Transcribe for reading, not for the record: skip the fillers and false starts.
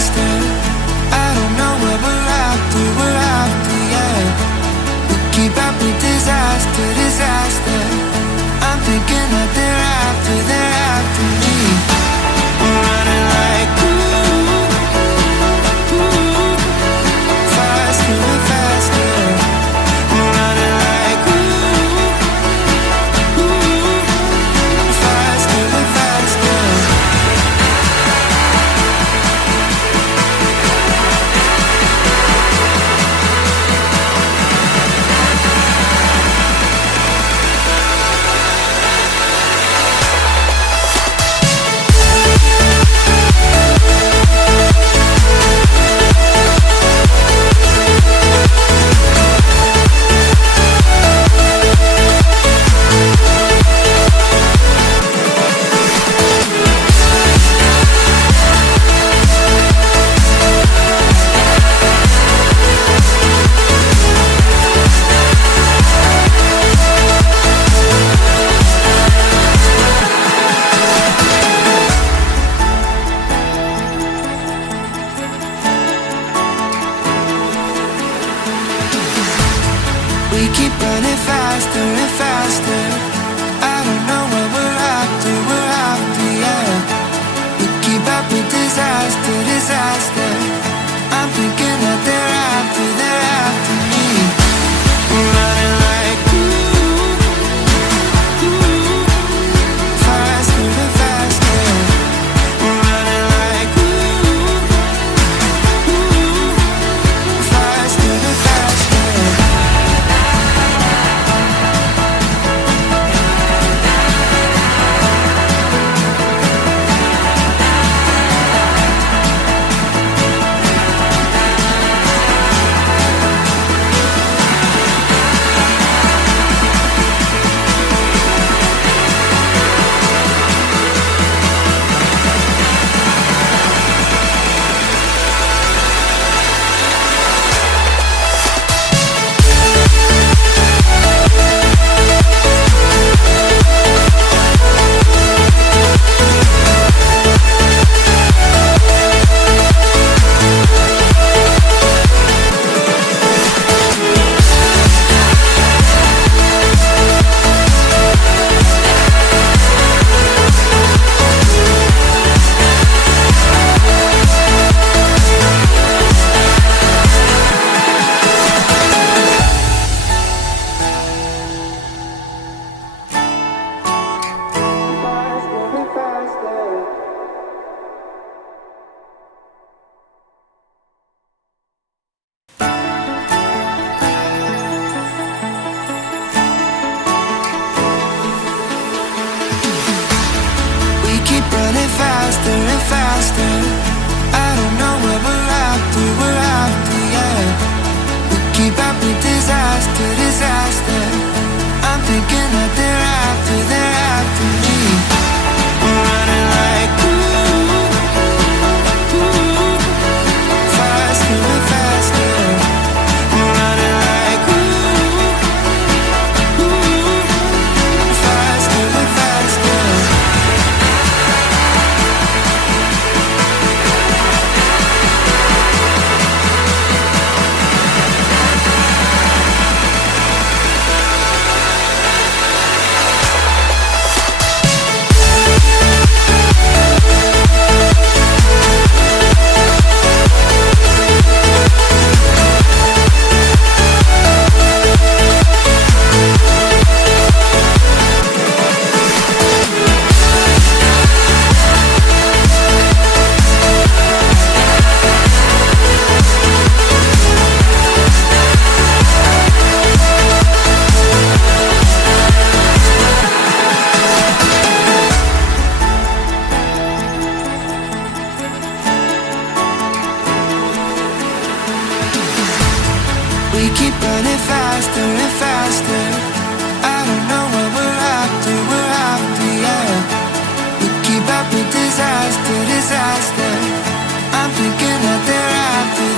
faster. I don't know where we're after, yeah. We keep up with disaster, disaster. I'm thinking that they're after me. We're running like faster and faster. We're running like faster and faster. We keep running faster and faster. I don't know where we're after, yeah. We keep up with disaster, disaster. I'm thinking that they're after me. We're running like faster and faster. We're running like faster and faster. Keep running faster and faster. I don't know where we're after, yeah. We keep up with disaster, disaster. I'm thinking that they're after me. We're running like faster and faster. We're running like faster and faster. We keep running faster and faster. I don't know where we're after, yeah. We keep up with disaster, disaster. I'm thinking that they're after